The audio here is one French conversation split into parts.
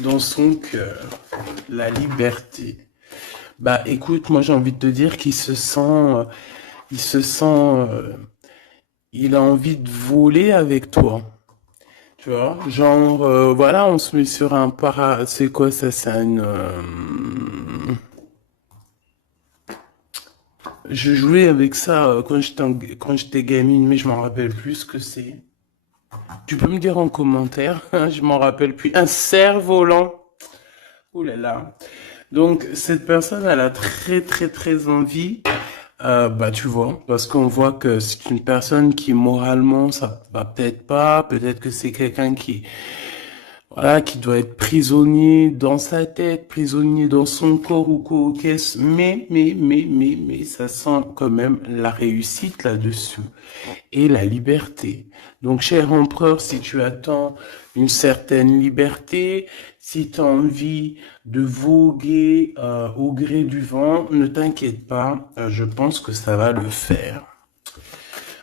dans son cœur, la liberté. Bah écoute, moi j'ai envie de te dire qu'il se sent, il se sent, il a envie de voler avec toi. Tu vois, genre, voilà, on se met sur un c'est quoi ça, c'est une, je jouais avec ça quand j'étais gamine, mais je m'en rappelle plus ce que c'est. Tu peux me dire en commentaire, je m'en rappelle plus. Un cerf-volant. Ouh là là. Donc, cette personne, elle a très, très, très envie, bah, tu vois, parce qu'on voit que c'est une personne qui, moralement, ça va peut-être pas, peut-être que c'est quelqu'un qui, voilà, qui doit être prisonnier dans sa tête, prisonnier dans son corps ou quoi, qu'est-ce, mais, ça sent quand même la réussite là-dessus et la liberté. Donc, cher empereur, si tu attends une certaine liberté, si tu as envie de voguer au gré du vent, ne t'inquiète pas, je pense que ça va le faire.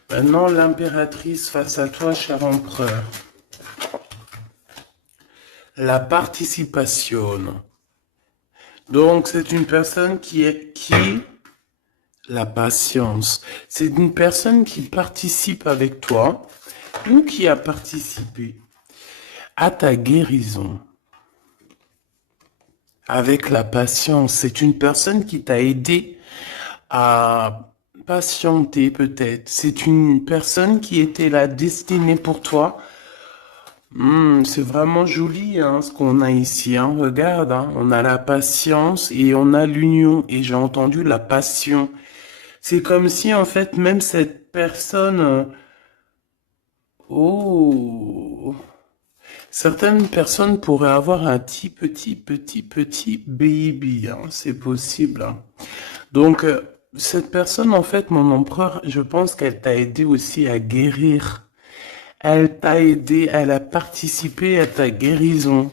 Maintenant, l'impératrice face à toi, cher empereur. La participation. Donc, c'est une personne la patience. C'est une personne qui participe avec toi ou qui a participé à ta guérison. Avec la patience, c'est une personne qui t'a aidé à patienter peut-être. C'est une personne qui était la destinée pour toi. C'est vraiment joli hein, ce qu'on a ici. Hein. Regarde, hein, on a la patience et on a l'union. Et j'ai entendu la passion. C'est comme si en fait même cette personne... oh, certaines personnes pourraient avoir un petit baby. Hein, c'est possible. Hein. Donc, cette personne, en fait, mon empereur, je pense qu'elle t'a aidé aussi à guérir. Elle t'a aidé, elle a participé à ta guérison.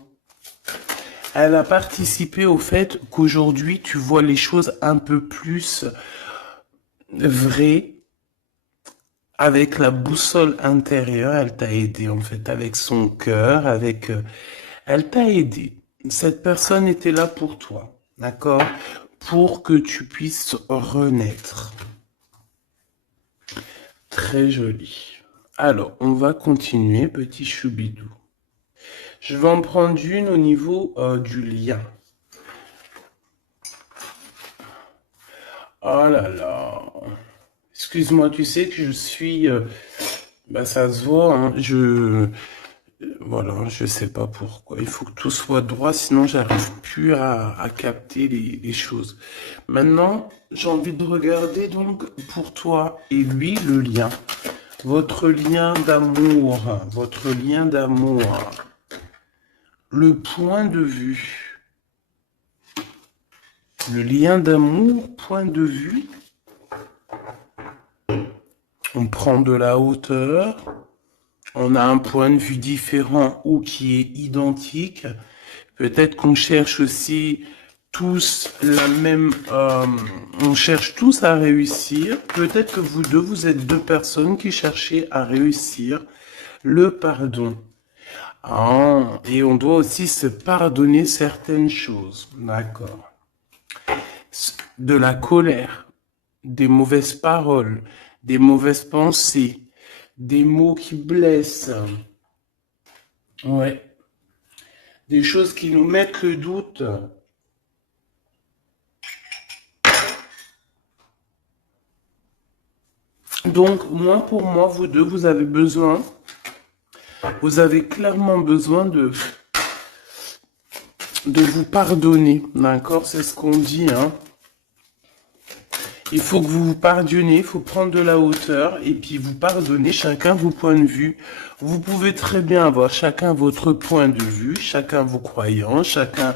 Elle a participé au fait qu'aujourd'hui, tu vois les choses un peu plus vraies. Avec la boussole intérieure, elle t'a aidé, en fait, avec son cœur, elle t'a aidé. Cette personne était là pour toi, d'accord? Pour que tu puisses renaître. Très joli. Alors, on va continuer, petit choubidou. Je vais en prendre une au niveau du lien. Oh là là. Excuse-moi, tu sais que je suis... bah ça se voit, hein, voilà, je sais pas pourquoi. Il faut que tout soit droit, sinon j'arrive plus à capter les choses. Maintenant, j'ai envie de regarder donc pour toi et lui le lien. Votre lien d'amour, votre lien d'amour, le point de vue, le lien d'amour, point de vue, on prend de la hauteur, on a un point de vue différent ou qui est identique, peut-être qu'on cherche aussi tous la même, on cherche tous à réussir, peut-être que vous deux, vous êtes deux personnes qui cherchez à réussir le pardon. Ah, et on doit aussi se pardonner certaines choses. D'accord. De la colère, des mauvaises paroles, des mauvaises pensées, des mots qui blessent. Ouais. Des choses qui nous mettent le doute. Donc, moi, pour moi, vous deux, vous avez clairement besoin de vous pardonner. D'accord? C'est ce qu'on dit, hein. Il faut que vous vous pardonniez, il faut prendre de la hauteur et puis vous pardonner chacun vos points de vue. Vous pouvez très bien avoir chacun votre point de vue, chacun vos croyances, chacun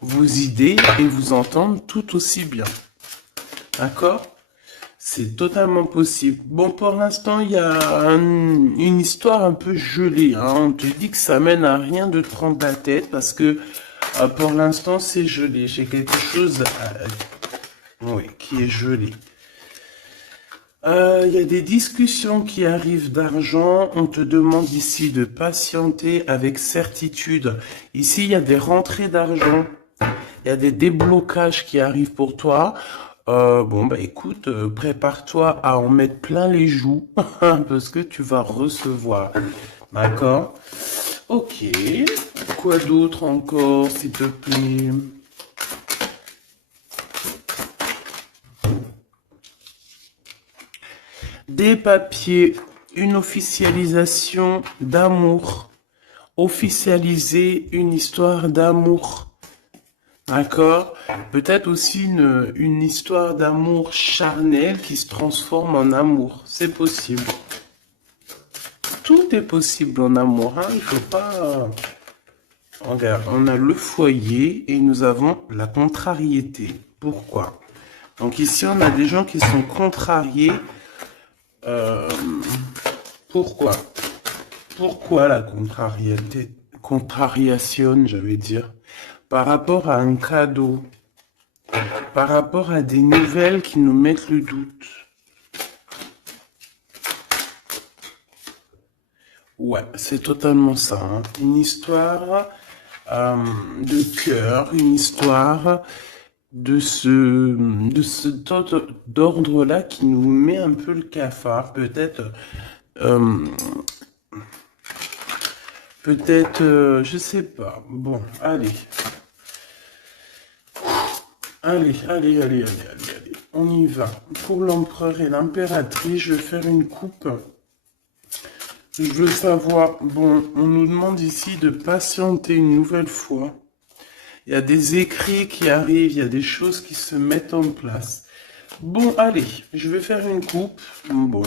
vos idées et vous entendre tout aussi bien. D'accord? C'est totalement possible. Bon, pour l'instant, il y a une histoire un peu gelée. Hein. On te dit que ça mène à rien de te prendre la tête parce que pour l'instant, c'est gelé. J'ai quelque chose oui, qui est gelé. Il y a des discussions qui arrivent d'argent. On te demande ici de patienter avec certitude. Ici, il y a des rentrées d'argent. Il y a des déblocages qui arrivent pour toi. Bon, bah écoute, prépare-toi à en mettre plein les joues parce que tu vas recevoir. D'accord? Ok. Quoi d'autre encore, s'il te plaît? Des papiers, une officialisation d'amour. Officialiser une histoire d'amour. D'accord? Peut-être aussi une histoire d'amour charnel qui se transforme en amour. C'est possible. Tout est possible en amour, hein? Il faut pas... Regarde, on a le foyer et nous avons la contrariété. Pourquoi? Donc ici, on a des gens qui sont contrariés. Euh, pourquoi? Pourquoi la contrariété? Contrariation, j'allais dire. Par rapport à un cadeau. Par rapport à des nouvelles qui nous mettent le doute. Ouais, c'est totalement ça, hein. Une histoire de cœur, une histoire de cet d'ordre-là qui nous met un peu le cafard. Euh, je sais pas. Bon, allez. Allez. On y va. Pour l'empereur et l'impératrice, je vais faire une coupe. Je veux savoir, bon, on nous demande ici de patienter une nouvelle fois. Il y a des écrits qui arrivent, il y a des choses qui se mettent en place. Bon, allez, je vais faire une coupe. Bon,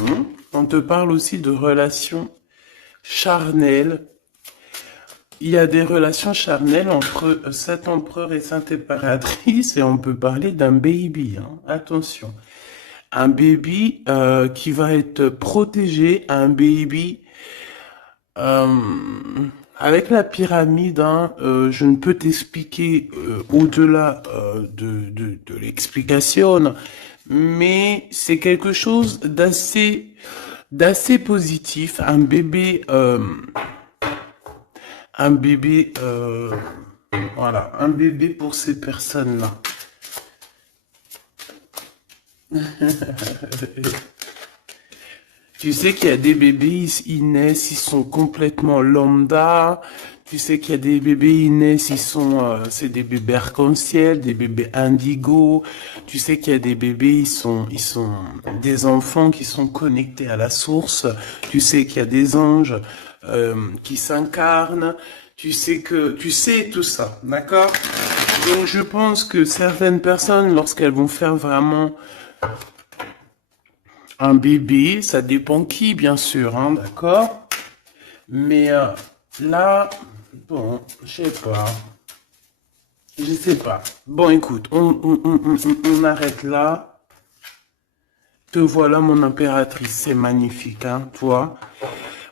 on te parle aussi de relations charnelles. Il y a des relations charnelles entre cet empereur et cette impératrice et on peut parler d'un baby, hein. Attention. Un baby qui va être protégé, un baby avec la pyramide, hein, je ne peux t'expliquer au-delà de l'explication, mais c'est quelque chose d'assez positif. Un bébé, voilà, un bébé pour ces personnes-là. Tu sais qu'il y a des bébés, ils naissent, ils sont complètement lambda. Tu sais qu'il y a des bébés, ils naissent, c'est des bébés arc-en-ciel, des bébés indigo. Tu sais qu'il y a des bébés, ils sont des enfants qui sont connectés à la source. Tu sais qu'il y a des anges qui s'incarnent. Tu sais tout ça, d'accord? Donc je pense que certaines personnes, lorsqu'elles vont faire vraiment un bébé, ça dépend qui, bien sûr, hein, d'accord? Mais là, bon, je sais pas. Bon, écoute, on arrête là. Te voilà, mon impératrice, c'est magnifique, hein, toi.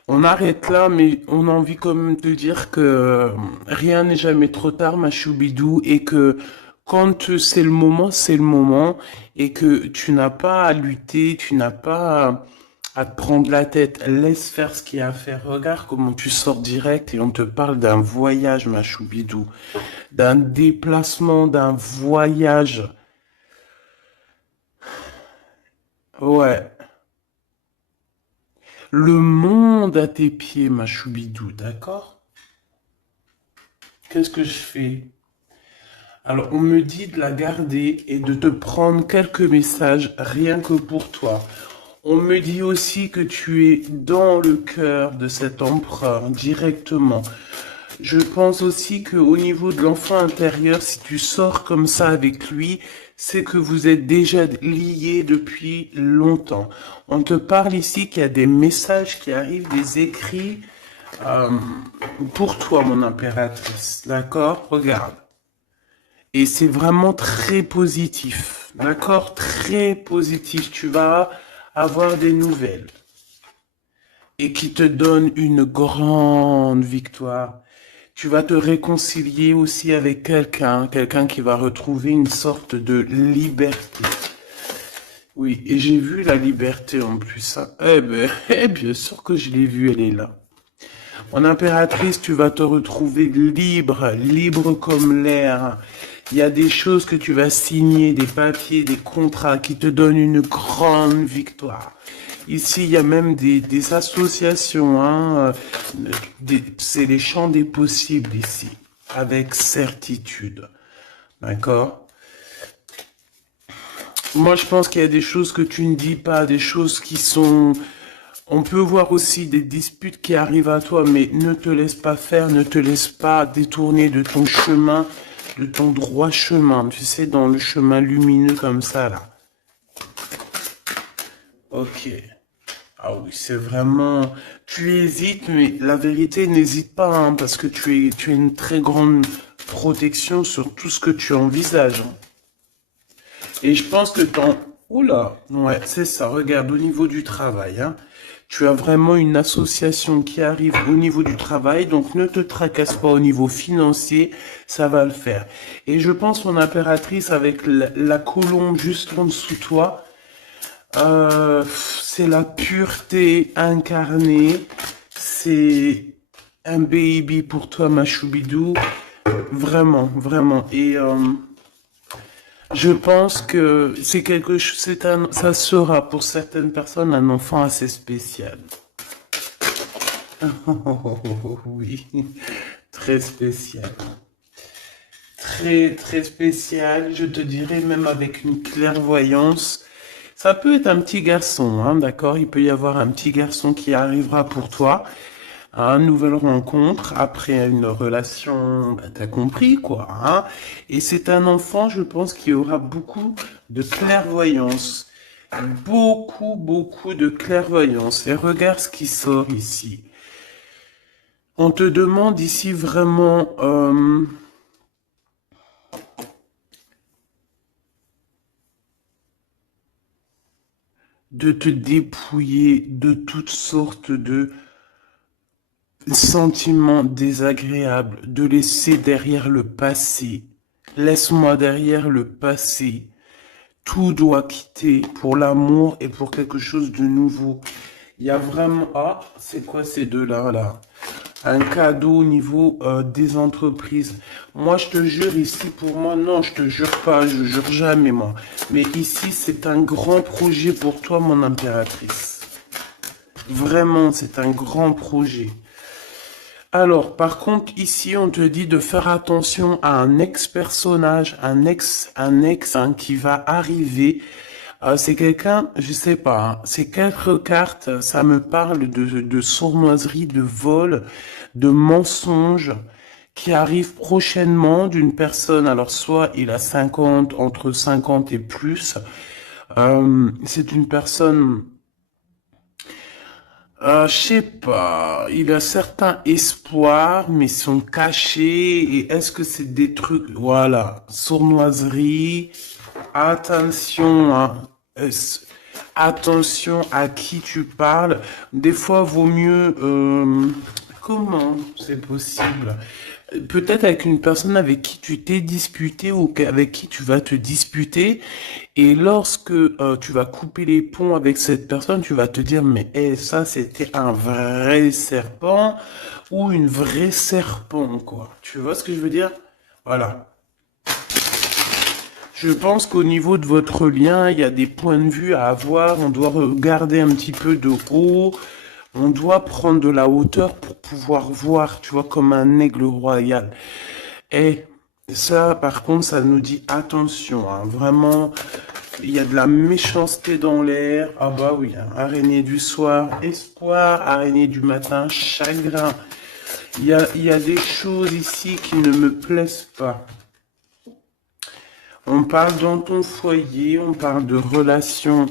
On arrête là, mais on a envie comme de dire que rien n'est jamais trop tard, ma choubidou, et que quand c'est le moment, et que tu n'as pas à lutter, tu n'as pas à te prendre la tête. Laisse faire ce qu'il y a à faire. Regarde comment tu sors direct et on te parle d'un voyage, ma choubidou, d'un déplacement, d'un voyage. Ouais. Le monde à tes pieds, ma choubidou, d'accord? Qu'est-ce que je fais? Alors, on me dit de la garder et de te prendre quelques messages rien que pour toi. On me dit aussi que tu es dans le cœur de cet empereur directement. Je pense aussi qu'au niveau de l'enfant intérieur, si tu sors comme ça avec lui, c'est que vous êtes déjà liés depuis longtemps. On te parle ici qu'il y a des messages qui arrivent, des écrits euh, pour toi, mon impératrice. D'accord? Regarde. Et c'est vraiment très positif. D'accord? Très positif. Tu vas avoir des nouvelles. Et qui te donnent une grande victoire. Tu vas te réconcilier aussi avec quelqu'un qui va retrouver une sorte de liberté. Oui, et j'ai vu la liberté en plus, hein. Eh ben, eh bien sûr que je l'ai vue, elle est là. Mon impératrice, tu vas te retrouver libre, libre comme l'air. Il y a des choses que tu vas signer, des papiers, des contrats qui te donnent une grande victoire. Ici, il y a même des associations, hein, c'est les champs des possibles ici, avec certitude. D'accord? Moi, je pense qu'il y a des choses que tu ne dis pas, des choses qui sont... On peut voir aussi des disputes qui arrivent à toi, mais ne te laisse pas faire, ne te laisse pas détourner de ton chemin, de ton droit chemin, tu sais, dans le chemin lumineux comme ça, là. Ok. Ah oui, c'est vraiment... Tu hésites, mais la vérité, n'hésite pas, hein, parce que tu as une très grande protection sur tout ce que tu envisages, hein. Et je pense que ton... Oula, ouais, c'est ça. Regarde, au niveau du travail, hein, tu as vraiment une association qui arrive au niveau du travail, donc ne te tracasse pas au niveau financier, ça va le faire. Et je pense, mon impératrice, avec la colombe juste en dessous de toi, c'est la pureté incarnée, c'est un baby pour toi, ma choubidou, vraiment, vraiment. Et... je pense que c'est quelque chose, ça sera pour certaines personnes un enfant assez spécial. Oui, très spécial. Très, très spécial, je te dirais même avec une clairvoyance. Ça peut être un petit garçon, hein, d'accord? Il peut y avoir un petit garçon qui arrivera pour toi à une nouvelle rencontre après une relation, bah, t'as compris quoi, hein? Et c'est un enfant, je pense, qui aura beaucoup de clairvoyance. Beaucoup, beaucoup de clairvoyance. Et regarde ce qui sort ici. On te demande ici vraiment de te dépouiller de toutes sortes de sentiments désagréables, de laisser derrière le passé. Laisse-moi derrière le passé. Tout doit quitter pour l'amour et pour quelque chose de nouveau. Il y a vraiment... Ah, c'est quoi ces deux-là, là? Un cadeau au niveau des entreprises. Moi, je te jure, ici, pour moi, non, je te jure pas, je jure jamais, moi. Mais ici, c'est un grand projet pour toi, mon impératrice. Vraiment, c'est un grand projet. Alors, par contre, ici, on te dit de faire attention à un ex-personnage, un ex hein, qui va arriver. C'est quelqu'un, je sais pas, hein, ces quatre cartes, ça me parle de sournoiserie, de vol, de mensonge qui arrive prochainement d'une personne. Alors, soit il a 50, entre 50 et plus. C'est une personne... je sais pas, il a certains espoirs, mais sont cachés. Et est-ce que c'est des trucs, voilà, sournoiserie, attention, hein, attention à qui tu parles. Des fois, vaut mieux, comment c'est possible? Peut-être avec une personne avec qui tu t'es disputé ou avec qui tu vas te disputer. Et lorsque tu vas couper les ponts avec cette personne, tu vas te dire, mais ça, c'était un vrai serpent ou une vraie serpent, quoi. Tu vois ce que je veux dire? Voilà. Je pense qu'au niveau de votre lien, il y a des points de vue à avoir. On doit regarder un petit peu de haut. On doit prendre de la hauteur pour pouvoir voir, tu vois, comme un aigle royal. Et ça, par contre, ça nous dit attention, hein, vraiment, il y a de la méchanceté dans l'air. Ah bah oui, hein, araignée du soir, espoir, araignée du matin, chagrin. Il y a des choses ici qui ne me plaisent pas. On parle dans ton foyer, on parle de relations.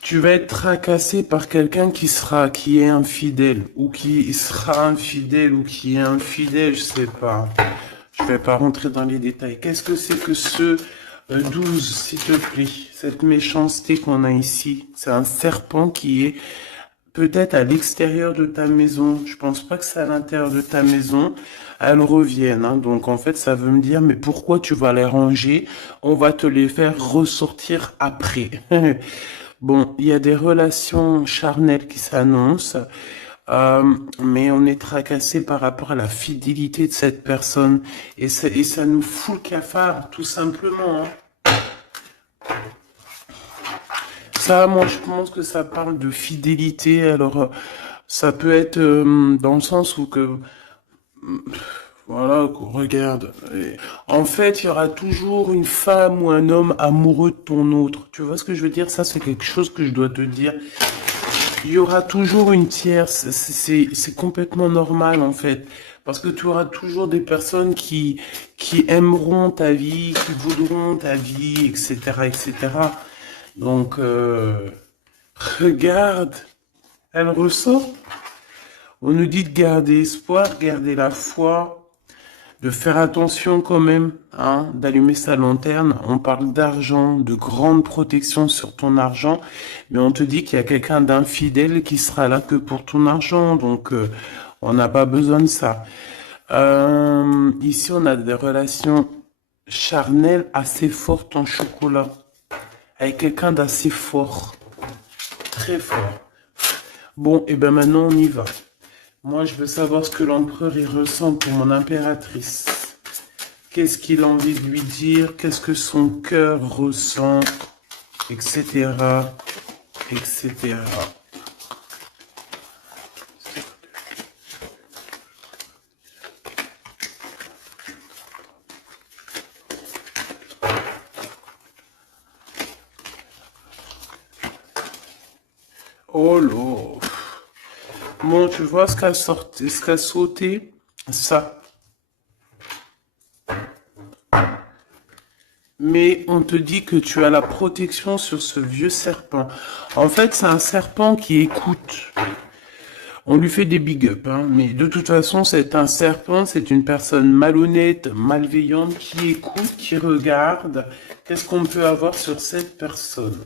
Tu vas être tracassé par quelqu'un qui est infidèle, ou qui sera infidèle, ou qui est infidèle, je sais pas. Je vais pas rentrer dans les détails. Qu'est-ce que c'est que ce 12, s'il te plaît? Cette méchanceté qu'on a ici, c'est un serpent qui est peut-être à l'extérieur de ta maison. Je pense pas que c'est à l'intérieur de ta maison. Elles reviennent, hein. Donc en fait, ça veut me dire, mais pourquoi tu vas les ranger? On va te les faire ressortir après. Bon, il y a des relations charnelles qui s'annoncent, mais on est tracassé par rapport à la fidélité de cette personne. Et ça nous fout le cafard, tout simplement, hein. Ça, moi, je pense que ça parle de fidélité. Alors, ça peut être dans le sens où que, voilà, regarde. En fait, il y aura toujours une femme ou un homme amoureux de ton autre. Tu vois ce que je veux dire? Ça, c'est quelque chose que je dois te dire. Il y aura toujours une tierce. C'est complètement normal, en fait. Parce que tu auras toujours des personnes qui aimeront ta vie, qui voudront ta vie, etc., etc. Donc, regarde, elle ressort. On nous dit de garder espoir, garder la foi, de faire attention quand même, hein, d'allumer sa lanterne. On parle d'argent, de grande protection sur ton argent, mais on te dit qu'il y a quelqu'un d'infidèle qui sera là que pour ton argent, donc on n'a pas besoin de ça. Ici, on a des relations charnelles assez fortes en chocolat, avec quelqu'un d'assez fort, très fort. Bon, et ben maintenant on y va. Moi, je veux savoir ce que l'empereur il ressent pour mon impératrice. Qu'est-ce qu'il a envie de lui dire? Qu'est-ce que son cœur ressent? Etc. Etc. Oh là. Bon, tu vois ce qu'a sauté? Ça. Mais on te dit que tu as la protection sur ce vieux serpent. En fait, c'est un serpent qui écoute. On lui fait des big up, hein, mais de toute façon, c'est un serpent, c'est une personne malhonnête, malveillante, qui écoute, qui regarde. Qu'est-ce qu'on peut avoir sur cette personne?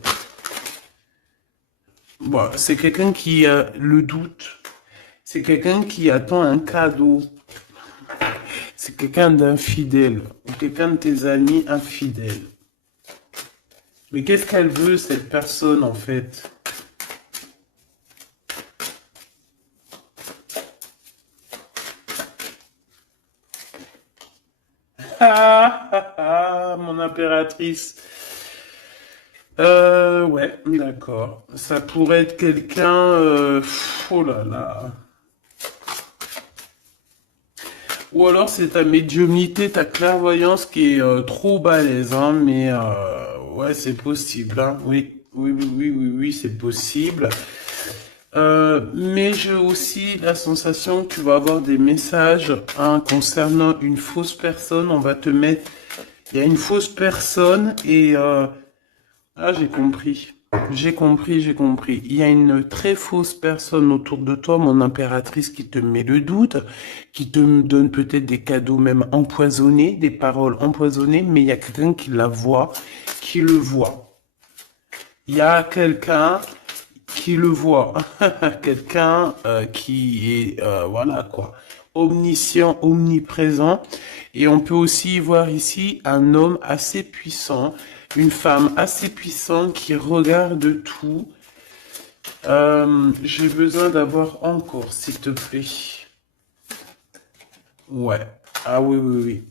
Bon, c'est quelqu'un qui a le doute. C'est quelqu'un qui attend un cadeau. C'est quelqu'un d'infidèle. Ou quelqu'un de tes amis infidèles. Mais qu'est-ce qu'elle veut, cette personne, en fait? Ah, ah, ah, mon impératrice. Ouais, d'accord. Ça pourrait être quelqu'un... oh là là. Ou alors c'est ta médiumnité, ta clairvoyance qui est trop balèze, hein, mais ouais, c'est possible, hein. Oui, oui, oui, oui, oui, oui, c'est possible. Mais j'ai aussi la sensation que tu vas avoir des messages, hein, concernant une fausse personne. On va te mettre... Il y a une fausse personne et... ah, j'ai compris. J'ai compris, j'ai compris. Il y a une très fausse personne autour de toi, mon impératrice, qui te met le doute, qui te donne peut-être des cadeaux même empoisonnés, des paroles empoisonnées, mais il y a quelqu'un qui la voit, qui le voit. Il y a quelqu'un qui le voit. Quelqu'un qui est, voilà quoi, omniscient, omniprésent. Et on peut aussi voir ici un homme assez puissant, une femme assez puissante qui regarde tout. J'ai besoin d'avoir encore, s'il te plaît. Ouais. Ah oui, oui, oui.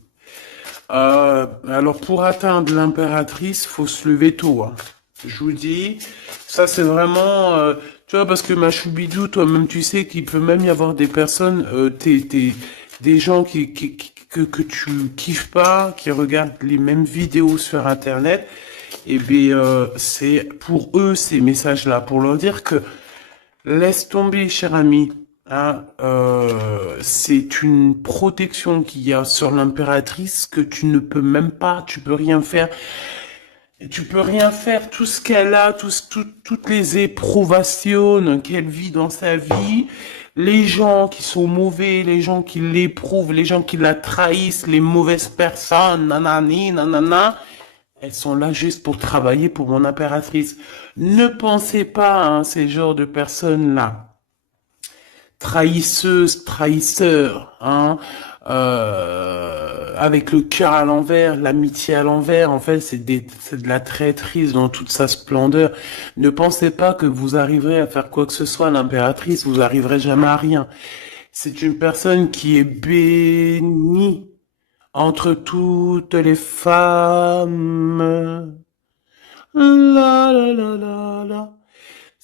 Alors pour atteindre l'impératrice, faut se lever tôt, hein. Je vous dis, ça c'est vraiment, tu vois, parce que ma choubidou, toi-même tu sais qu'il peut même y avoir des personnes, des gens que tu kiffes pas, qui regardent les mêmes vidéos sur Internet, et bien c'est pour eux ces messages-là, pour leur dire que laisse tomber, cher ami. Hein, c'est une protection qu'il y a sur l'impératrice que tu ne peux même pas, tu peux rien faire. Et tu peux rien faire, tout ce qu'elle a, toutes les éprouvations qu'elle vit dans sa vie, les gens qui sont mauvais, les gens qui l'éprouvent, les gens qui la trahissent, les mauvaises personnes, nanani, nanana, elles sont là juste pour travailler pour mon impératrice. Ne pensez pas à ces genres de personnes-là. trahisseuse, trahisseur, hein, avec le cœur à l'envers, l'amitié à l'envers, en fait, c'est de la traîtrise dans toute sa splendeur. Ne pensez pas que vous arriverez à faire quoi que ce soit à l'impératrice, vous arriverez jamais à rien. C'est une personne qui est bénie entre toutes les femmes. La la la la la.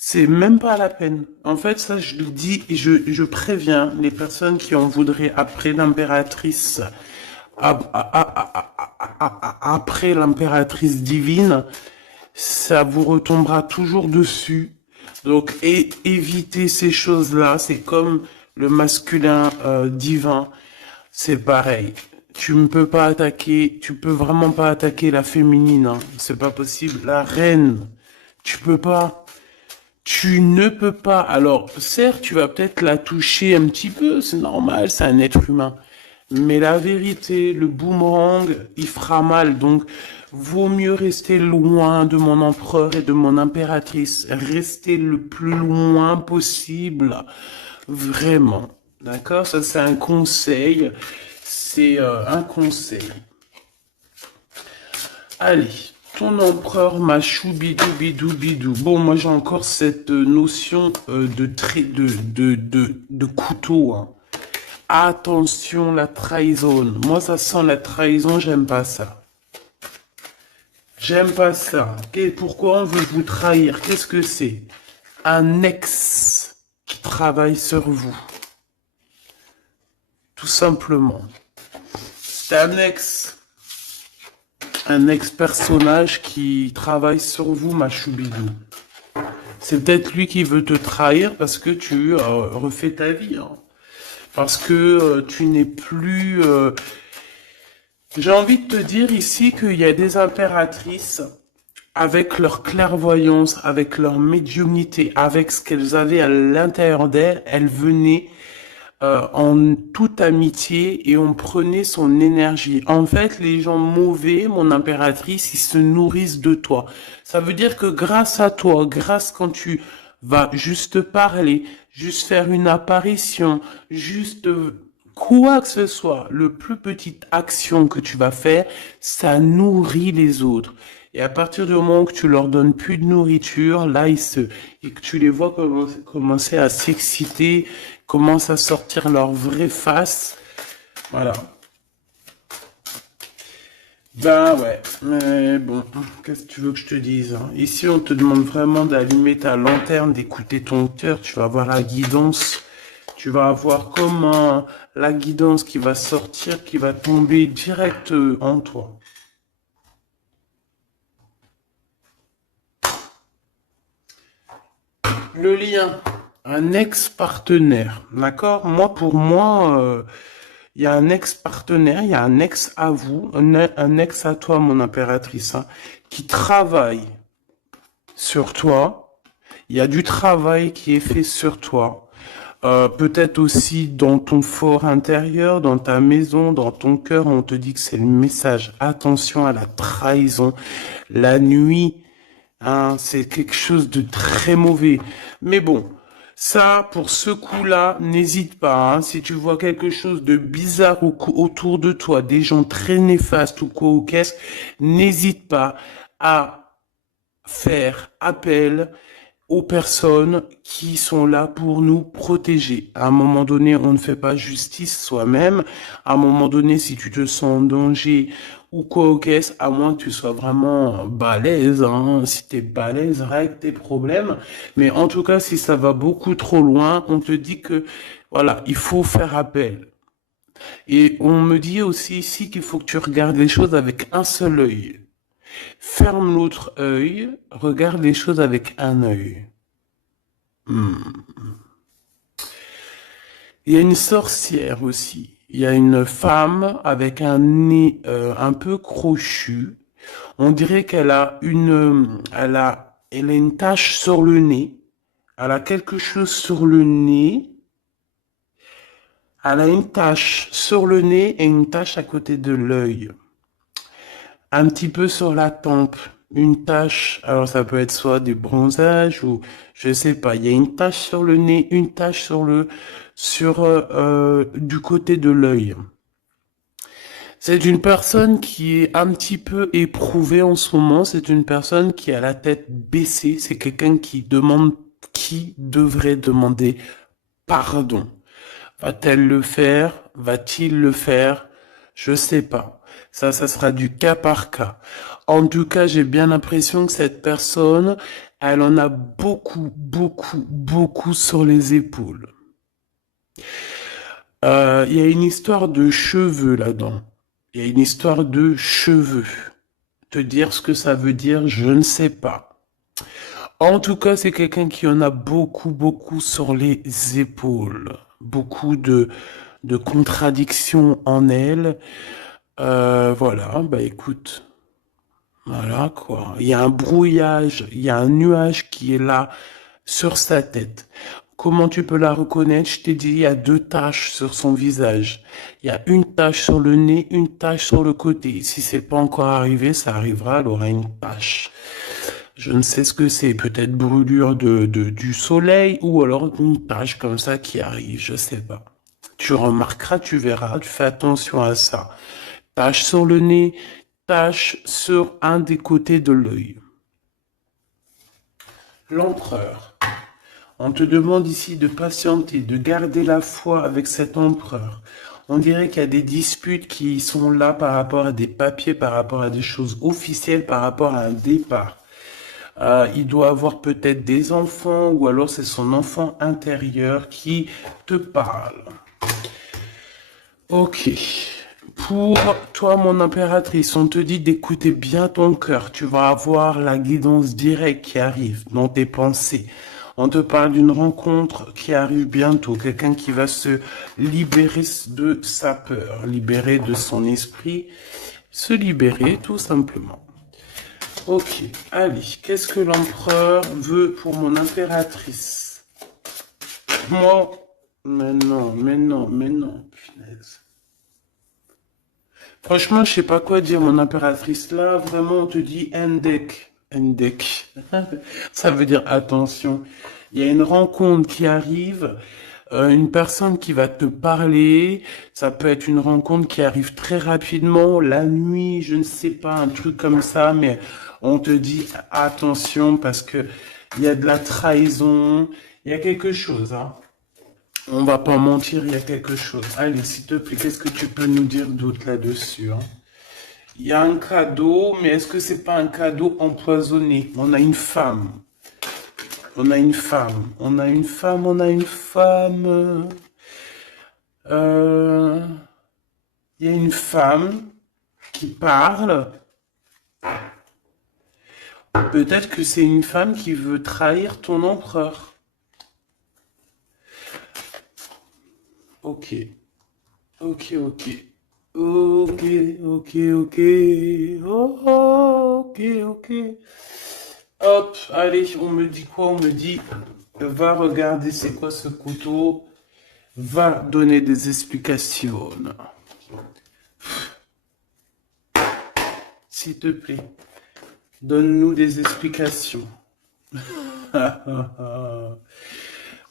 C'est même pas la peine. En fait, ça, je le dis et je préviens les personnes qui en voudraient après l'impératrice, après l'impératrice divine, ça vous retombera toujours dessus. Donc, évitez ces choses-là. C'est comme le masculin divin. C'est pareil. Tu ne peux pas attaquer, tu peux vraiment pas attaquer la féminine, hein. C'est pas possible. La reine, tu peux pas. Tu ne peux pas. Alors, certes, tu vas peut-être la toucher un petit peu, c'est normal, c'est un être humain. Mais la vérité, le boomerang, il fera mal. Donc, vaut mieux rester loin de mon empereur et de mon impératrice. Rester le plus loin possible. Vraiment. D'accord? Ça, c'est un conseil. C'est un conseil. Allez. Ton empereur machou bidou bidou bidou. Bon, moi j'ai encore cette notion de couteau, hein. Attention, la trahison. Moi, ça sent la trahison, j'aime pas ça. J'aime pas ça. Pourquoi on veut vous trahir? Qu'est-ce que c'est? Un ex qui travaille sur vous. Tout simplement. C'est un ex-personnage qui travaille sur vous, ma choubidou. C'est peut-être lui qui veut te trahir parce que tu refais ta vie, hein. Parce que tu n'es plus... J'ai envie de te dire ici qu'il y a des impératrices, avec leur clairvoyance, avec leur médiumnité, avec ce qu'elles avaient à l'intérieur d'elles, elles venaient en toute amitié et on prenait son énergie. En fait, les gens mauvais, mon impératrice, ils se nourrissent de toi. Ça veut dire que grâce à toi, grâce quand tu vas juste parler, juste faire une apparition, juste quoi que ce soit, le plus petite action que tu vas faire, ça nourrit les autres. Et à partir du moment où tu leur donnes plus de nourriture, là, et que tu les vois commencer à s'exciter, commencent à sortir leur vraie face. Voilà. Ben ouais, mais bon, qu'est-ce que tu veux que je te dise, hein? Ici, on te demande vraiment d'allumer ta lanterne, d'écouter ton cœur. Tu vas avoir la guidance. Tu vas avoir comment la guidance qui va sortir, qui va tomber direct en toi. Le lien, un ex-partenaire, d'accord? Moi, pour moi, il y a un ex-partenaire, il y a un ex à vous, un ex à toi, mon impératrice, hein, qui travaille sur toi. Il y a du travail qui est fait sur toi. Peut-être aussi dans ton fort intérieur, dans ta maison, dans ton cœur, on te dit que c'est le message. Attention à la trahison. La nuit, hein, c'est quelque chose de très mauvais. Mais bon, ça, pour ce coup-là, n'hésite pas, hein. Si tu vois quelque chose de bizarre autour de toi, des gens très néfastes ou quoi ou qu'est-ce, n'hésite pas à faire appel aux personnes qui sont là pour nous protéger. À un moment donné, on ne fait pas justice soi-même. À un moment donné, si tu te sens en danger ou quoi ou qu'est-ce, à moins que tu sois vraiment balèze, hein. Si t'es balèze, règle tes problèmes. Mais en tout cas, si ça va beaucoup trop loin, on te dit que, voilà, il faut faire appel. Et on me dit aussi ici qu'il faut que tu regardes les choses avec un seul œil. Ferme l'autre œil, regarde les choses avec un œil. Il y a une sorcière aussi. Il y a une femme avec un nez un peu crochu. On dirait elle a une tache sur le nez. Elle a quelque chose sur le nez. Elle a une tache sur le nez et une tache à côté de l'œil. Un petit peu sur la tempe. une tache. Alors ça peut être soit du bronzage ou je sais pas. Il y a une tache sur le nez, une tache sur du côté de l'œil. C'est une personne qui est un petit peu éprouvée en ce moment. C'est une personne qui a la tête baissée. C'est quelqu'un qui devrait demander pardon. Va-t-elle le faire? Va-t-il le faire? Je sais pas. Ça sera du cas par cas. En tout cas, j'ai bien l'impression que cette personne, elle en a beaucoup, beaucoup, beaucoup sur les épaules. Il y a une histoire de cheveux là-dedans. Il y a une histoire de cheveux. Te dire ce que ça veut dire, je ne sais pas. En tout cas, c'est quelqu'un qui en a beaucoup, beaucoup sur les épaules. Beaucoup de contradictions en elle. Voilà, bah écoute, voilà quoi. Il y a un brouillage, il y a un nuage qui est là sur sa tête. Comment tu peux la reconnaître? Je t'ai dit, il y a deux taches sur son visage. Il y a une tache sur le nez, une tache sur le côté. Si c'est pas encore arrivé, ça arrivera, elle aura une tache. Je ne sais ce que c'est, peut-être brûlure du soleil ou alors une tache comme ça qui arrive, je sais pas. Tu remarqueras, tu verras, tu fais attention à ça. Tache sur le nez, tache sur un des côtés de l'œil. L'empereur. On te demande ici de patienter, de garder la foi avec cet empereur. On dirait qu'il y a des disputes qui sont là par rapport à des papiers, par rapport à des choses officielles, par rapport à un départ. Il doit avoir peut-être des enfants ou alors c'est son enfant intérieur qui te parle. Ok. Pour toi, mon impératrice, on te dit d'écouter bien ton cœur. Tu vas avoir la guidance directe qui arrive dans tes pensées. On te parle d'une rencontre qui arrive bientôt. Quelqu'un qui va se libérer de sa peur, libérer de son esprit, se libérer tout simplement. Ok, allez, qu'est-ce que l'empereur veut pour mon impératrice? Moi, mais non, mais non, mais non, punaise. Franchement, je sais pas quoi dire, mon impératrice. Là, vraiment, on te dit Endek. Endek. Ça veut dire attention. Il y a une rencontre qui arrive, une personne qui va te parler. Ça peut être une rencontre qui arrive très rapidement, la nuit, je ne sais pas, un truc comme ça, mais on te dit attention parce que il y a de la trahison, il y a quelque chose, hein. On va pas mentir, il y a quelque chose. Allez, s'il te plaît, qu'est-ce que tu peux nous dire d'autre là-dessus, hein? Il y a un cadeau, mais est-ce que c'est pas un cadeau empoisonné? On a une femme. On a une femme. On a une femme. On a une femme. Euh, Il y a une femme qui parle. Peut-être que c'est une femme qui veut trahir ton empereur. Ok. Ok, ok. Ok, ok, ok. Oh, ok, ok. Hop, allez, on me dit quoi? On me dit, va regarder c'est quoi ce couteau, va donner des explications. S'il te plaît, donne-nous des explications.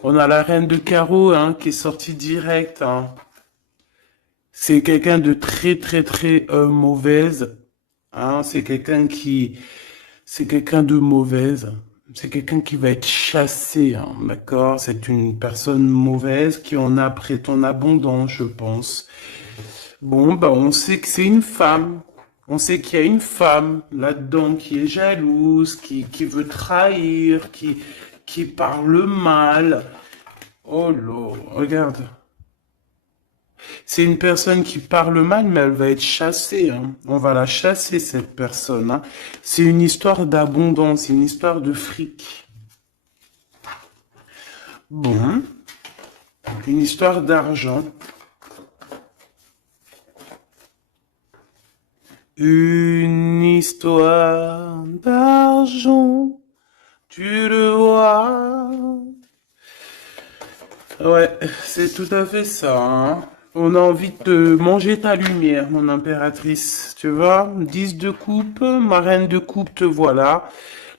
On a la reine de carreau hein, qui est sortie direct. Hein. C'est quelqu'un de très très très mauvaise. Hein. C'est quelqu'un de mauvaise. C'est quelqu'un qui va être chassé, hein, d'accord? C'est une personne mauvaise qui en a après ton abondance, je pense. Bon, bah, on sait que c'est une femme. On sait qu'il y a une femme là-dedans qui est jalouse, qui veut trahir, qui parle mal. Oh là, regarde. C'est une personne qui parle mal, mais elle va être chassée. Hein. On va la chasser, cette personne. Hein. C'est une histoire d'abondance, une histoire de fric. Bon, une histoire d'argent. Une histoire d'argent, tu le vois. Ouais, c'est tout à fait ça. Hein. On a envie de manger ta lumière, mon impératrice. Tu vois? 10 de coupe, ma reine de coupe, te voilà.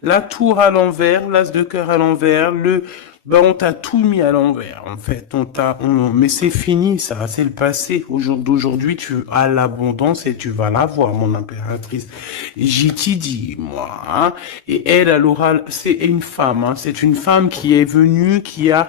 La tour à l'envers, l'as de cœur à l'envers, ben on t'a tout mis à l'envers, en fait. Mais c'est fini, ça, c'est le passé. Au jour d'aujourd'hui, tu as l'abondance et tu vas l'avoir, mon impératrice. Et j'y t'y dis, moi, hein. Et elle aura, c'est une femme, hein. C'est une femme qui est venue, qui a,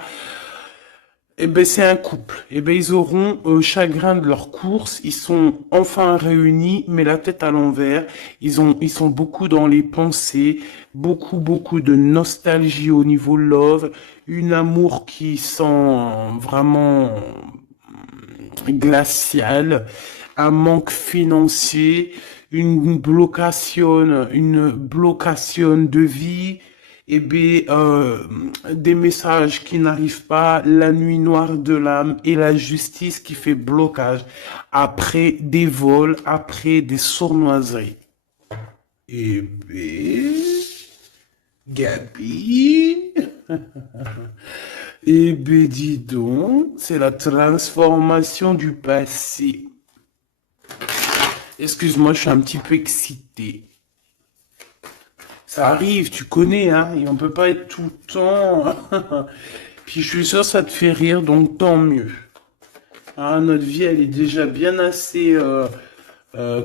eh ben, c'est un couple. Eh ben, ils auront chagrin de leur course. Ils sont enfin réunis, mais la tête à l'envers. Ils sont beaucoup dans les pensées, beaucoup de nostalgie au niveau love, une amour qui sent vraiment glacial, un manque financier, une blocation de vie, et bien, des messages qui n'arrivent pas, la nuit noire de l'âme et la justice qui fait blocage après des vols, après des sournoiseries. Et bien, Gabi, eh ben dis donc, c'est la transformation du passé. Excuse-moi, je suis un petit peu excité. Ça arrive, tu connais, hein, et on peut pas être tout le temps. Puis je suis sûr que ça te fait rire, donc tant mieux. Hein, notre vie, elle est déjà bien assez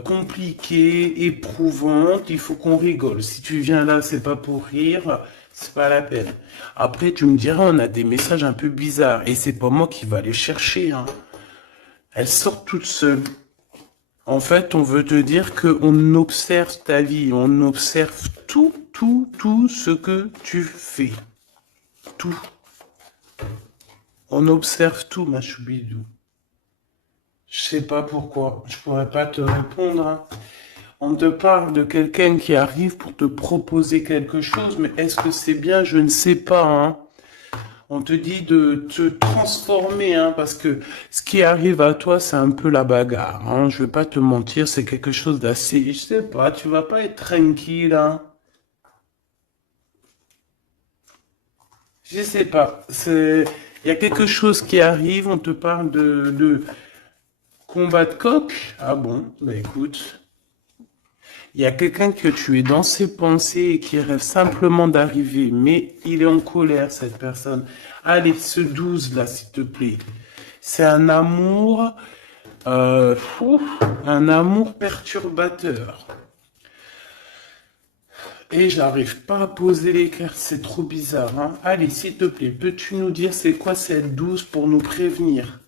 compliquée, éprouvante. Il faut qu'on rigole. Si tu viens là, c'est pas pour rire, c'est pas la peine. Après, tu me diras, on a des messages un peu bizarres, et c'est pas moi qui va les chercher, hein. Elles sortent toutes seules. En fait, on veut te dire qu'on observe ta vie, on observe tout ce que tu fais. Tout. On observe tout, ma choubidou. Je sais pas pourquoi, je pourrais pas te répondre, hein. On te parle de quelqu'un qui arrive pour te proposer quelque chose, mais est-ce que c'est bien? Je ne sais pas, hein. On te dit de te transformer, hein, parce que ce qui arrive à toi, c'est un peu la bagarre, hein. Je vais pas te mentir, c'est quelque chose d'assez, je sais pas, tu vas pas être tranquille, hein. Je sais pas, il y a quelque chose qui arrive, on te parle de combat de coq. Ah bon, bah écoute, il y a quelqu'un que tu es dans ses pensées et qui rêve simplement d'arriver, mais il est en colère, cette personne. Allez, ce 12 là, s'il te plaît. C'est euh, ouf, un amour perturbateur. Et j'arrive pas à poser les cartes, c'est trop bizarre, hein. Allez, s'il te plaît, peux-tu nous dire c'est quoi cette 12 pour nous prévenir?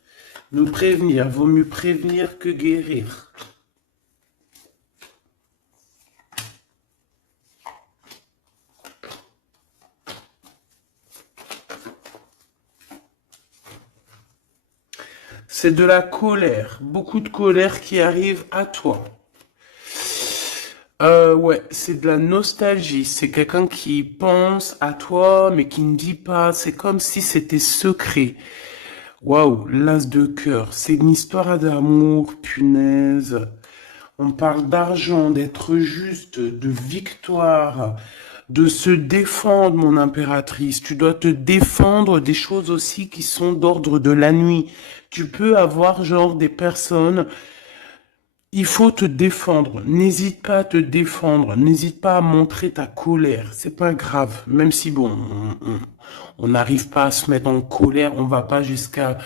Nous prévenir, vaut mieux prévenir que guérir. C'est de la colère, beaucoup de colère qui arrive à toi. Ouais, c'est de la nostalgie. C'est quelqu'un qui pense à toi, mais qui ne dit pas. C'est comme si c'était secret. Waouh, l'as de cœur. C'est une histoire d'amour, punaise. On parle d'argent, d'être juste, de victoire, de se défendre, mon impératrice. Tu dois te défendre des choses aussi qui sont d'ordre de la nuit. Tu peux avoir genre des personnes. Il faut te défendre. N'hésite pas à te défendre. N'hésite pas à montrer ta colère. C'est pas grave. Même si bon, on n'arrive pas à se mettre en colère, on va pas jusqu'à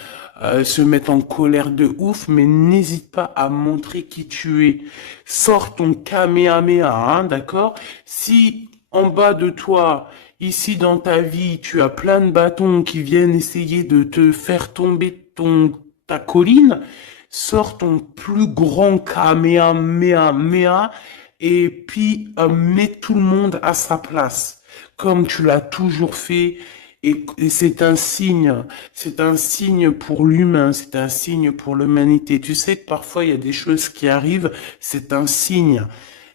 se mettre en colère de ouf, mais n'hésite pas à montrer qui tu es. Sors ton Kamehameha, hein, d'accord? Si en bas de toi, ici dans ta vie, tu as plein de bâtons qui viennent essayer de te faire tomber ta colline, sors ton plus grand Kamehameha et puis mets tout le monde à sa place, comme tu l'as toujours fait. Et c'est un signe pour l'humain, c'est un signe pour l'humanité. Tu sais que parfois il y a des choses qui arrivent, c'est un signe.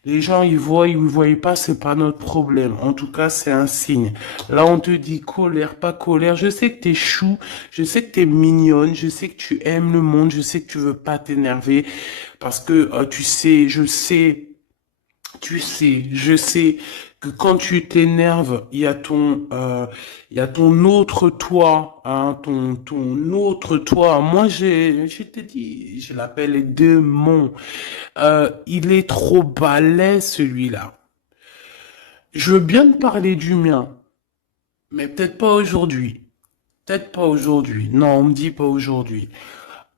Les gens, ils voient, ils ne voient pas, c'est pas notre problème. En tout cas, c'est un signe. Là, on te dit colère, pas colère. Je sais que t'es chou, je sais que t'es mignonne, je sais que tu aimes le monde, je sais que tu veux pas t'énerver. Parce que, tu sais, je sais que quand tu t'énerves, il y a ton autre toi, hein, ton autre toi. Moi, je t'ai dit, je l'appelle les démons. Il est trop balèze, celui-là. Je veux bien te parler du mien, mais peut-être pas aujourd'hui. Peut-être pas aujourd'hui. Non, on me dit pas aujourd'hui.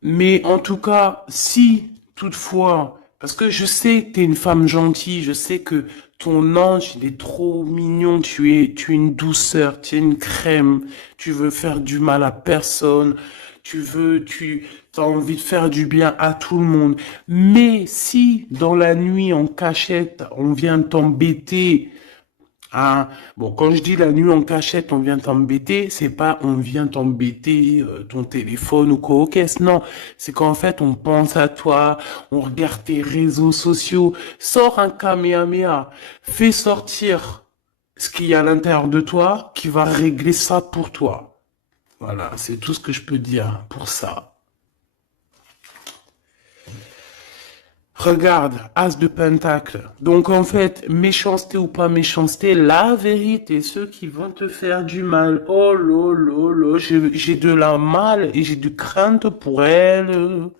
Mais en tout cas, si toutefois, parce que je sais que t'es une femme gentille, je sais que ton ange, il est trop mignon, tu es une douceur, tu es une crème, tu veux faire du mal à personne, t'as envie de faire du bien à tout le monde. Mais si dans la nuit en cachette, on vient t'embêter. Ah, bon, quand je dis la nuit en cachette, on vient t'embêter, c'est pas on vient t'embêter ton téléphone ou quoi aux caisses, non. C'est qu'en fait, on pense à toi, on regarde tes réseaux sociaux, sors un Kamehameha, fais sortir ce qu'il y a à l'intérieur de toi qui va régler ça pour toi. Voilà, c'est tout ce que je peux dire pour ça. Regarde, As de Pentacle. Donc en fait, méchanceté ou pas méchanceté, la vérité, ceux qui vont te faire du mal, oh là, j'ai de la mal et j'ai du crainte pour elle.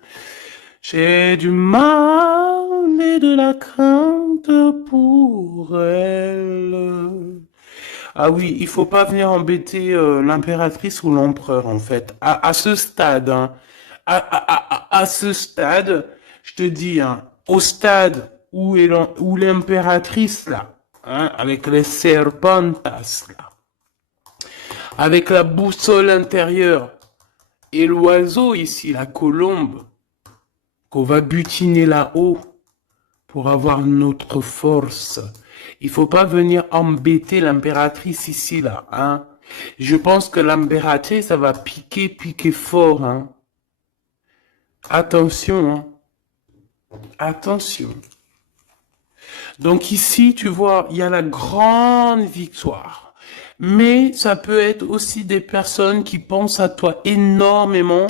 J'ai du mal et de la crainte pour elle. Ah oui, il faut pas venir embêter l'impératrice ou l'empereur en fait. À ce stade, hein, à ce stade, je te dis, hein, au stade où l'impératrice là, hein, avec les serpentas là, avec la boussole intérieure et l'oiseau ici, la colombe, qu'on va butiner là-haut pour avoir notre force. Il faut pas venir embêter l'impératrice ici, là, hein. Je pense que l'impératrice, ça va piquer fort, hein. Attention, hein. Attention. Donc ici, tu vois, il y a la grande victoire. Mais ça peut être aussi des personnes qui pensent à toi énormément.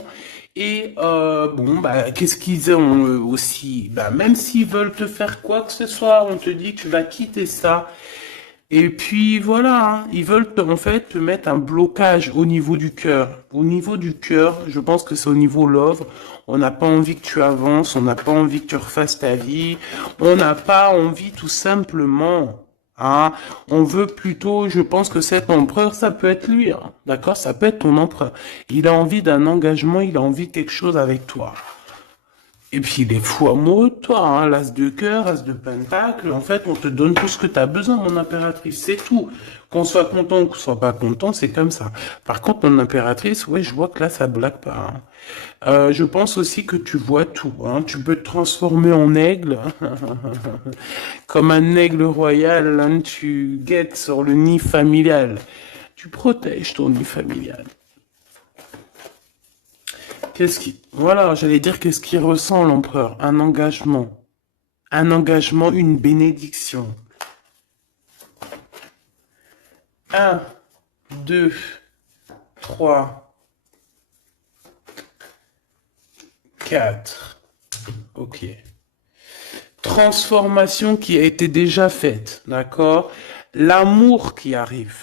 Et bon, bah, qu'est-ce qu'ils ont aussi? Bah, même s'ils veulent te faire quoi que ce soit, on te dit que tu vas quitter ça. Et puis voilà, hein, ils veulent en fait te mettre un blocage au niveau du cœur. Au niveau du cœur, je pense que c'est au niveau love. On n'a pas envie que tu avances, on n'a pas envie que tu refasses ta vie, on n'a pas envie tout simplement. Hein. On veut plutôt, je pense que cet empereur, ça peut être lui, hein, d'accord? Ça peut être ton empereur. Il a envie d'un engagement, il a envie de quelque chose avec toi. Et puis il est fou amoureux de toi, hein, l'as de cœur, as de pentacle. En fait, on te donne tout ce que tu as besoin, mon impératrice, c'est tout. Qu'on soit content ou qu'on soit pas content, c'est comme ça. Par contre, mon impératrice, ouais, je vois que là, ça blague pas. Hein. Je pense aussi que tu vois tout. Hein. Tu peux te transformer en aigle, comme un aigle royal. Hein, tu guettes sur le nid familial. Tu protèges ton nid familial. Voilà, j'allais dire qu'est-ce qu'il ressent l'empereur? Un engagement. Un engagement, une bénédiction. Un, deux, trois, quatre. Ok. Transformation qui a été déjà faite, d'accord? L'amour qui arrive.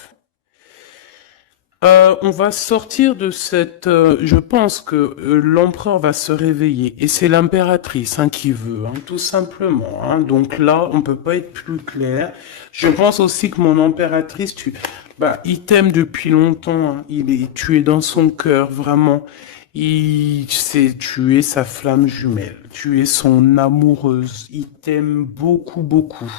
On va sortir de cette... je pense que l'empereur va se réveiller. Et c'est l'impératrice hein, qui veut, hein, tout simplement. Hein. Donc là, on peut pas être plus clair. Je pense aussi que mon impératrice, il t'aime depuis longtemps. Hein. Tu es dans son cœur, vraiment. Tu es sa flamme jumelle. Tu es son amoureuse. Il t'aime beaucoup, beaucoup.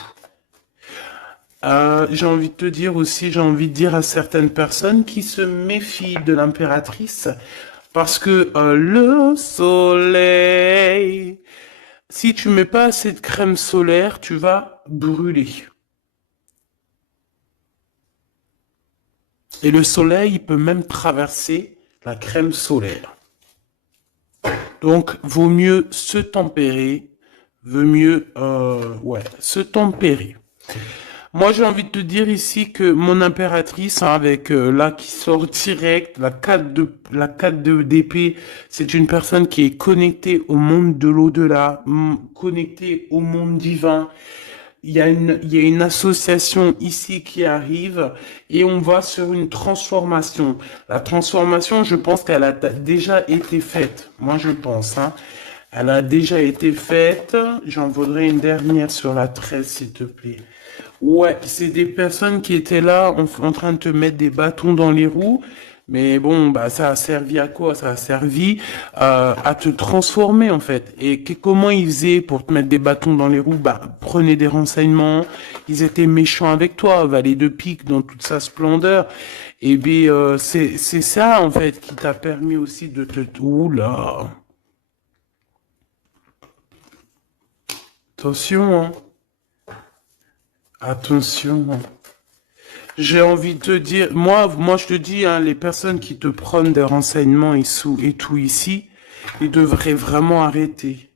J'ai envie de te dire aussi, j'ai envie de dire à certaines personnes qui se méfient de l'impératrice parce que le soleil, si tu mets pas assez de crème solaire, tu vas brûler. Et le soleil, il peut même traverser la crème solaire. Donc, vaut mieux se tempérer, se tempérer. Moi, j'ai envie de te dire ici que mon impératrice, hein, avec là qui sort direct, la 4 de d'épée, c'est une personne qui est connectée au monde de l'au-delà, connectée au monde divin. il y a une association ici qui arrive et on va sur une transformation. La transformation, je pense qu'elle a déjà été faite. Moi, je pense, hein. Elle a déjà été faite. J'en voudrais une dernière sur la 13, s'il te plaît. Ouais, c'est des personnes qui étaient là en train de te mettre des bâtons dans les roues. Mais bon, bah ça a servi à quoi? Ça a servi à te transformer en fait. Et comment ils faisaient pour te mettre des bâtons dans les roues? Bah prenez des renseignements. Ils étaient méchants avec toi, valet de pique dans toute sa splendeur. Et bien c'est ça en fait qui t'a permis aussi de te. Ouh là, attention, hein. Attention, hein. J'ai envie de te dire, moi je te dis, hein, les personnes qui te prennent des renseignements et tout ici, ils devraient vraiment arrêter.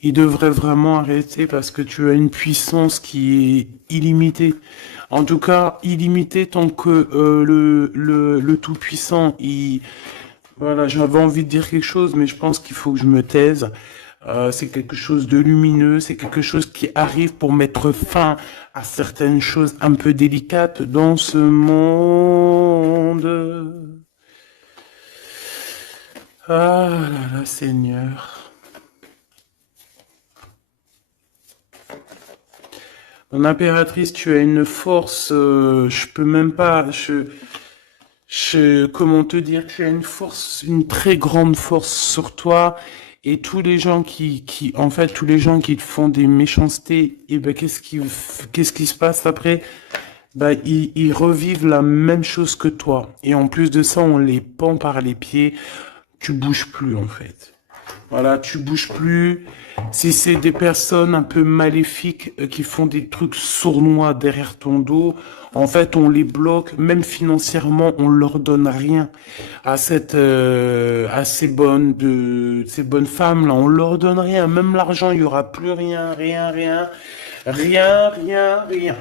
Ils devraient vraiment arrêter parce que tu as une puissance qui est illimitée. En tout cas, illimitée tant que le Tout-Puissant, voilà, j'avais envie de dire quelque chose, mais je pense qu'il faut que je me taise. C'est quelque chose de lumineux, c'est quelque chose qui arrive pour mettre fin à certaines choses un peu délicates dans ce monde. Ah là là, Seigneur. Mon impératrice, tu as une force, je peux même pas, comment te dire, tu as une force, une très grande force sur toi. Et tous les gens en fait, tous les gens qui te font des méchancetés, et ben, qu'est-ce qui se passe après? Bah, ils revivent la même chose que toi. Et en plus de ça, on les pend par les pieds. Tu bouges plus, en fait. Voilà, tu bouges plus. Si c'est des personnes un peu maléfiques qui font des trucs sournois derrière ton dos, en fait, on les bloque, même financièrement, on leur donne rien à ces bonnes femmes là, on leur donne rien, même l'argent, il y aura plus rien, rien, rien, rien, rien, rien.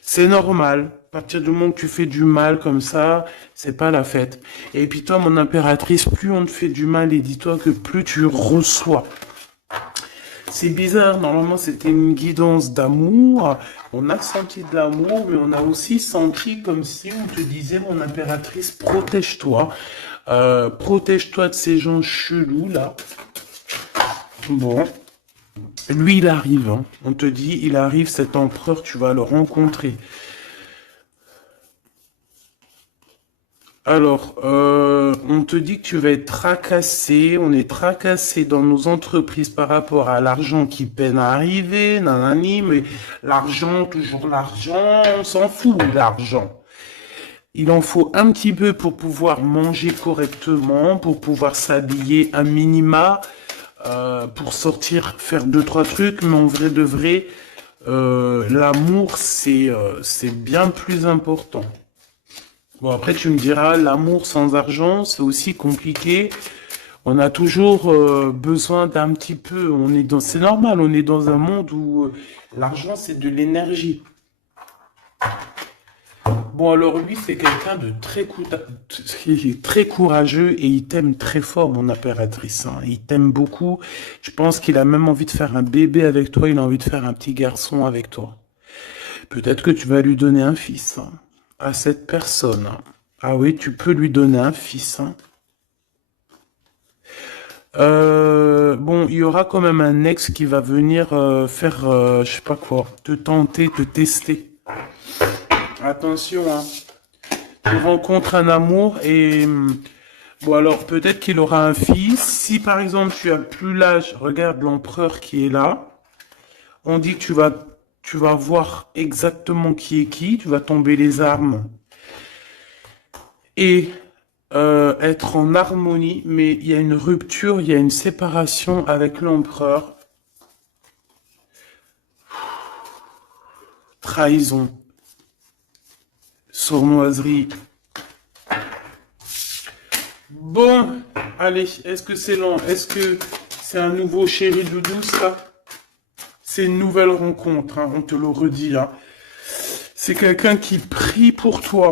C'est normal. À partir du moment que tu fais du mal comme ça, c'est pas la fête. Et puis toi, mon impératrice, plus on te fait du mal, et dis-toi que plus tu reçois. C'est bizarre, normalement c'était une guidance d'amour. On a senti de l'amour, mais on a aussi senti comme si on te disait, mon impératrice, protège-toi. Protège-toi de ces gens chelous là. Bon, lui il arrive, hein. On te dit, il arrive, cet empereur, tu vas le rencontrer. Alors, on te dit que tu vas être tracassé, on est tracassé dans nos entreprises par rapport à l'argent qui peine à arriver, nanani, mais l'argent, toujours l'argent, on s'en fout, l'argent. Il en faut un petit peu pour pouvoir manger correctement, pour pouvoir s'habiller un minima, pour sortir, faire deux, trois trucs, mais en vrai de vrai, l'amour, c'est bien plus important. Bon, après, tu me diras, l'amour sans argent, c'est aussi compliqué. On a toujours besoin d'un petit peu. C'est normal, on est dans un monde où l'argent, c'est de l'énergie. Bon, alors lui, c'est quelqu'un de très courageux et il t'aime très fort, mon impératrice, hein. Il t'aime beaucoup. Je pense qu'il a même envie de faire un bébé avec toi. Il a envie de faire un petit garçon avec toi. Peut-être que tu vas lui donner un fils, hein, à cette personne, hein. Ah oui, tu peux lui donner un fils, hein. Bon, il y aura quand même un ex qui va venir faire, je sais pas quoi, te tenter, te tester. Attention, hein. Tu rencontres un amour et bon alors peut-être qu'il aura un fils. Si par exemple tu as plus l'âge, regarde l'empereur qui est là. On dit que tu vas voir exactement qui est qui. Tu vas tomber les armes et être en harmonie. Mais il y a une rupture, il y a une séparation avec l'empereur. Trahison, sournoiserie. Bon, allez, est-ce que c'est lent? Est-ce que c'est un nouveau chéri doudou, ça? C'est une nouvelle rencontre, hein, on te le redit, hein. C'est quelqu'un qui prie pour toi.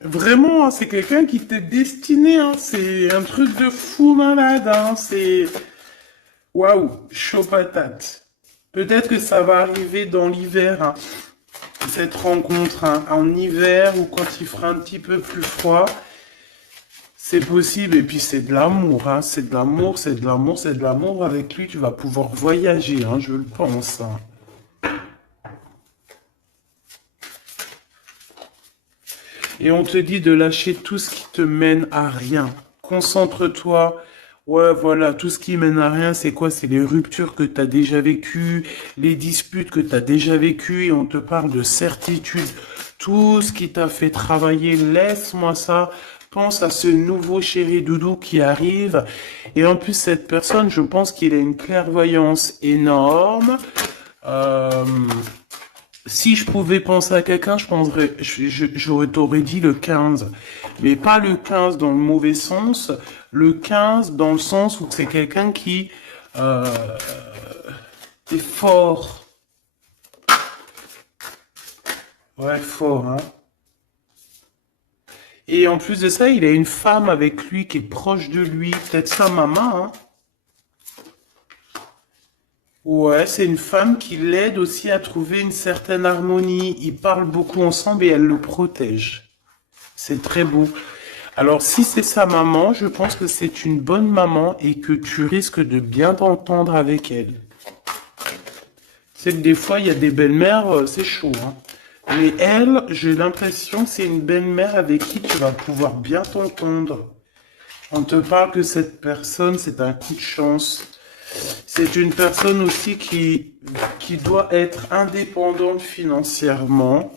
Vraiment, hein, c'est quelqu'un qui t'est destiné, hein. C'est un truc de fou malade, hein. Waouh, chaud patate. Peut-être que ça va arriver dans l'hiver, hein, cette rencontre, hein, en hiver ou quand il fera un petit peu plus froid. C'est possible, et puis c'est de l'amour, hein, c'est de l'amour, c'est de l'amour, c'est de l'amour. Avec lui, tu vas pouvoir voyager, hein, je le pense, hein. Et on te dit de lâcher tout ce qui te mène à rien. Concentre-toi. Ouais, voilà, tout ce qui mène à rien, c'est quoi? C'est les ruptures que tu as déjà vécues, les disputes que tu as déjà vécues, et on te parle de certitude. Tout ce qui t'a fait travailler, laisse-moi ça. Pense à ce nouveau chéri doudou qui arrive. Et en plus, cette personne, je pense qu'il a une clairvoyance énorme. Euh, Si je pouvais penser à quelqu'un, je penserais, t'aurais dit le 15. Mais pas le 15 dans le mauvais sens, le 15 dans le sens où c'est quelqu'un qui euh, est fort. Ouais, fort, hein. Et en plus de ça, il a une femme avec lui qui est proche de lui, peut-être sa maman, hein. Ouais, c'est une femme qui l'aide aussi à trouver une certaine harmonie. Ils parlent beaucoup ensemble et elle le protège. C'est très beau. Alors, si c'est sa maman, je pense que c'est une bonne maman et que tu risques de bien t'entendre avec elle. C'est que des fois, il y a des belles-mères, c'est chaud, hein. Mais elle, j'ai l'impression que c'est une belle-mère avec qui tu vas pouvoir bien t'entendre. On te parle que cette personne, c'est un coup de chance. C'est une personne aussi qui doit être indépendante financièrement.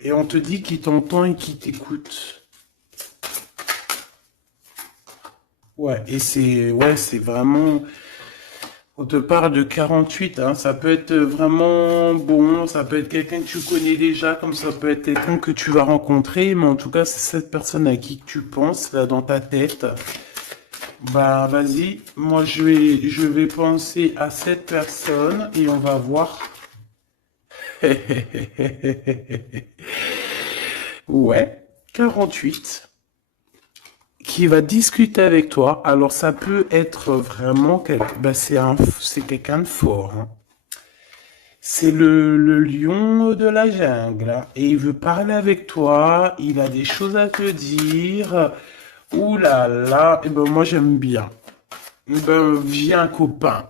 Et on te dit qu'il t'entend et qu'il t'écoute. Ouais, c'est vraiment. On te parle de 48, hein. Ça peut être vraiment bon, ça peut être quelqu'un que tu connais déjà, comme ça peut être quelqu'un que tu vas rencontrer, mais en tout cas, c'est cette personne à qui tu penses, là, dans ta tête. Bah, vas-y, moi, je vais penser à cette personne et on va voir. Ouais, 48. Qui va discuter avec toi. Alors ça peut être vraiment c'est quelqu'un de fort, hein. C'est le lion de la jungle, hein. Et il veut parler avec toi. Il a des choses à te dire. Ouh là là. Et ben moi j'aime bien. Eh ben viens copain.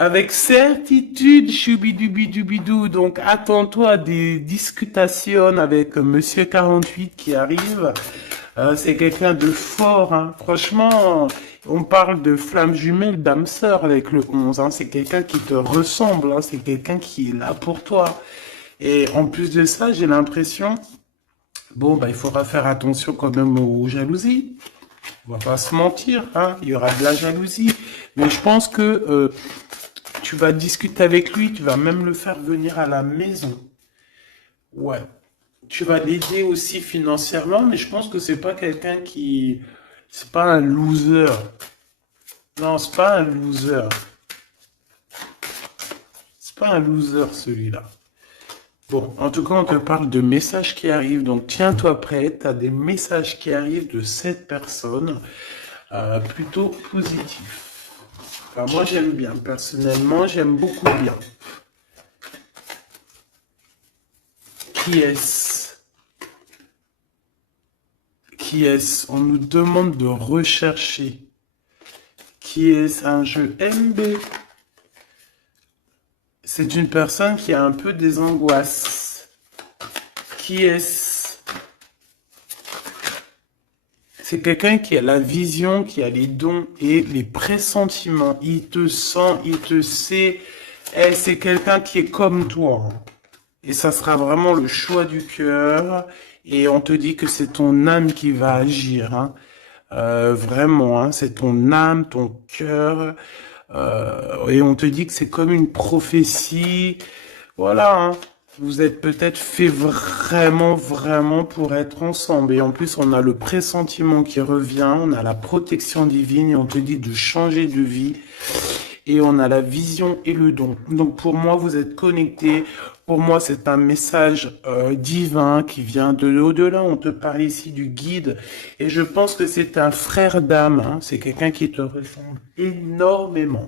Avec certitude, choubidoubidoubidou. Donc, attends-toi à des discutations avec Monsieur 48 qui arrive. C'est quelqu'un de fort, hein. Franchement, on parle de flamme jumelle, d'âme sœur avec le 11, hein. C'est quelqu'un qui te ressemble, hein. C'est quelqu'un qui est là pour toi. Et en plus de ça, j'ai l'impression, bon, bah, il faudra faire attention quand même aux jalousies. On va pas se mentir, hein. Il y aura de la jalousie. Mais je pense que tu vas discuter avec lui, tu vas même le faire venir à la maison. Ouais. Tu vas l'aider aussi financièrement, mais je pense que c'est pas quelqu'un qui... C'est pas un loser. Non, c'est pas un loser. C'est pas un loser celui-là. Bon, en tout cas, on te parle de messages qui arrivent, donc tiens-toi prêt, tu as des messages qui arrivent de cette personne, plutôt positifs. Enfin, moi, j'aime bien, personnellement, j'aime beaucoup bien. Qui est-ce? Qui est-ce? On nous demande de rechercher. Qui est-ce? Un jeu MB. C'est une personne qui a un peu des angoisses. Qui est-ce? C'est quelqu'un qui a la vision, qui a les dons et les pressentiments. Il te sent, il te sait. Et c'est quelqu'un qui est comme toi. Et ça sera vraiment le choix du cœur. Et on te dit que c'est ton âme qui va agir, hein. Vraiment, hein, c'est ton âme, ton cœur. Et on te dit que c'est comme une prophétie. Voilà, hein. Vous êtes peut-être fait vraiment, vraiment pour être ensemble. Et en plus, on a le pressentiment qui revient, on a la protection divine et on te dit de changer de vie. et on a la vision et le don. Donc pour moi, vous êtes connectés. Pour moi, c'est un message divin qui vient de l'au-delà. On te parle ici du guide. Et je pense que c'est un frère d'âme. Hein. C'est quelqu'un qui te ressemble énormément.